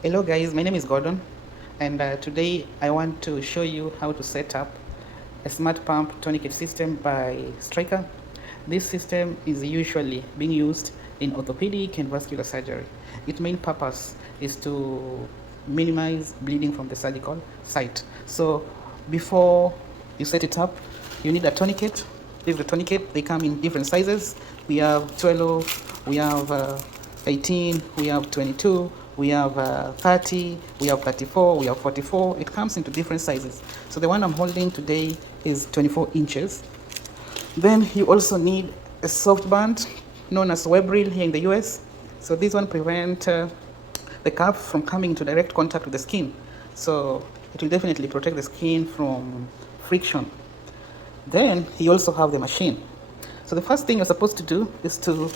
Hello guys, my name is Gordon, and today I want to show you how to set up a SmartPump tourniquet system by Stryker. This system is usually being used in orthopedic and vascular surgery. Its main purpose is to minimize bleeding from the surgical site. So before you set it up, you need a tourniquet. This is the tourniquet. They come in different sizes. We have 12, we have 18, we have 22, we have 30, we have 34, we have 44. It comes into different sizes. So the one I'm holding today is 24 inches. Then you also need a soft band known as web reel here in the US. So this one prevents the cuff from coming into direct contact with the skin. So it will definitely protect the skin from friction. Then you also have the machine. So the first thing you're supposed to do is to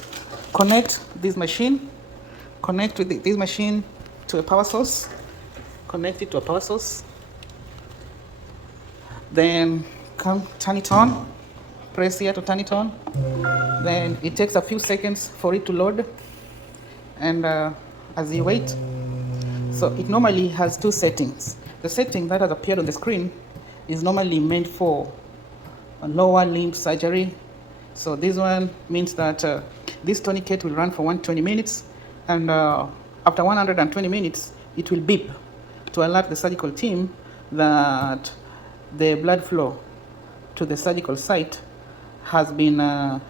connect this machine, connect with this machine to a power source, connect it to a power source, then come turn it on, press here to turn it on. Then it takes a few seconds for it to load, and as you wait, so it normally has two settings. The setting that has appeared on the screen is normally meant for a lower limb surgery. So this one means that this tourniquet will run for 120 minutes, and after 120 minutes, it will beep to alert the surgical team that the blood flow to the surgical site has been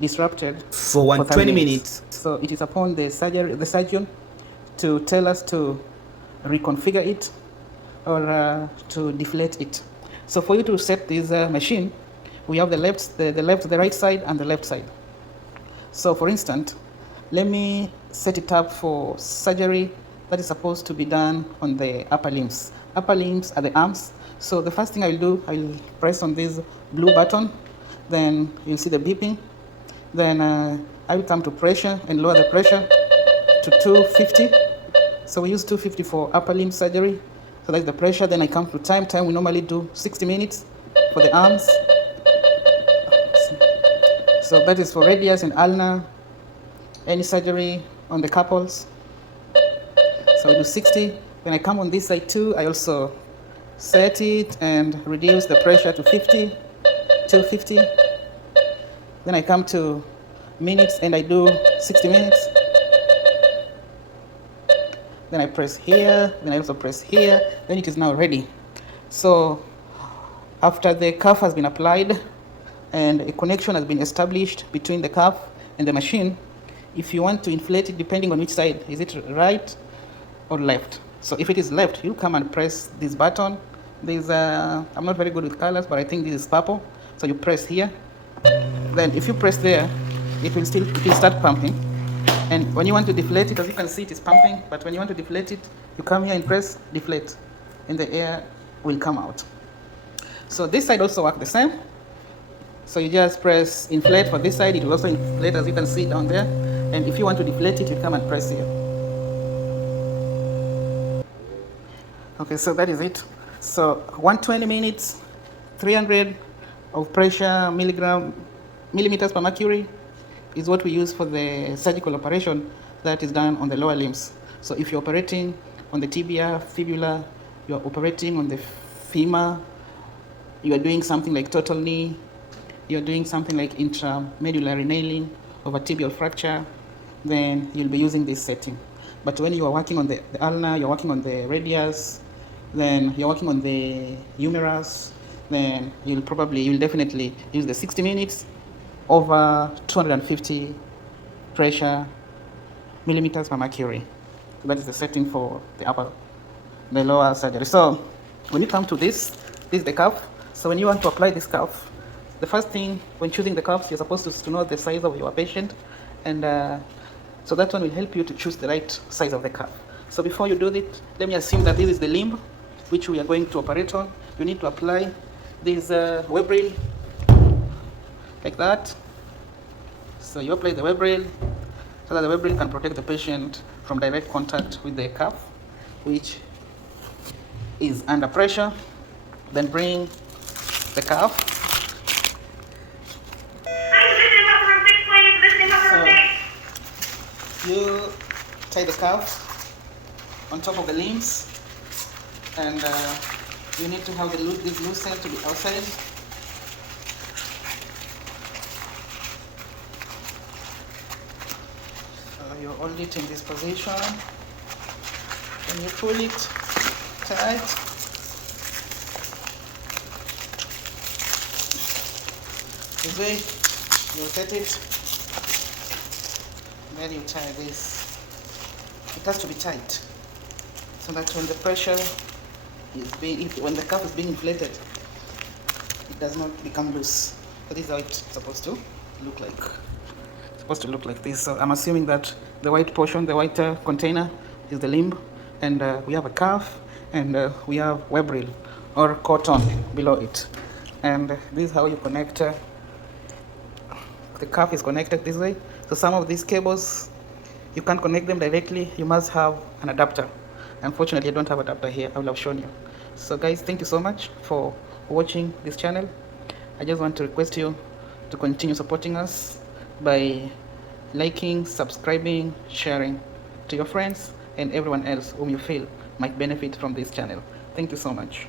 disrupted for for 30 120 minutes. minutes. So it is upon the surgeon to tell us to reconfigure it or to deflate it. So for you to set this machine, we have the right side, and the left side. So for instance, let me set it up for surgery that is supposed to be done on the upper limbs. Upper limbs are the arms. So the first thing I will do, I will press on this blue button, then you'll see the beeping. Then I will come to pressure and lower the pressure to 250. So we use 250 for upper limb surgery. So that's the pressure. Then I come to time. Time we normally do 60 minutes for the arms. So that is for radius and ulnar, any surgery on the couples. So we do 60. When I come on this side too, I also set it and reduce the pressure to 50, 250. Then I come to minutes and I do 60 minutes. Then I press here, then I also press here, then it is now ready. So after the cuff has been applied and a connection has been established between the cuff and the machine, if you want to inflate it, depending on which side, is it right or left? So if it is left, you come and press this button. There's I'm not very good with colors, but I think this is purple. So you press here. Then if you press there, it will start pumping. And when you want to deflate it, as you can see, it is pumping. But when you want to deflate it, you come here and press deflate, and the air will come out. So this side also works the same. So you just press inflate for this side. It will also inflate, as you can see down there. And if you want to deflate it, you come and press here. Okay, so that is it. So 120 minutes, 300 of pressure millimeters per mercury is what we use for the surgical operation that is done on the lower limbs. So if you're operating on the tibia, fibula, you're operating on the femur, you are doing something like total knee, you're doing something like intramedullary nailing of a tibial fracture, then you'll be using this setting. But when you are working on the ulna, you're working on the radius, then you're working on the humerus, then you'll definitely use the 60 minutes over 250 pressure millimeters per mercury. So that is the setting for the lower surgery. So when you come to this is the cuff. So when you want to apply this cuff, the first thing when choosing the cuffs, you're supposed to know the size of your patient, and so that one will help you to choose the right size of the cuff. So before you do it, let me assume that this is the limb which we are going to operate on. You need to apply this web reel like that. So you apply the web reel so that the web reel can protect the patient from direct contact with the cuff, which is under pressure. Then bring the cuff. So you tie the cuff on top of the limbs, and you need to have this loose end to be outside. You hold it in this position, and you pull it tight. This way, you set it, and then you tie this. It has to be tight, so that when the pressure when the cuff is being inflated, it does not become loose. So this is how it's supposed to look like. It's supposed to look like this. So I'm assuming that the white portion, the white container, is the limb, and we have a cuff, and we have web reel or cotton below it. And this is how you connect. The cuff is connected this way. So some of these cables, you can't connect them directly. You must have an adapter. Unfortunately, I don't have an adapter here. I will have shown you. So guys, thank you so much for watching this channel. I just want to request you to continue supporting us by liking, subscribing, sharing to your friends and everyone else whom you feel might benefit from this channel. Thank you so much.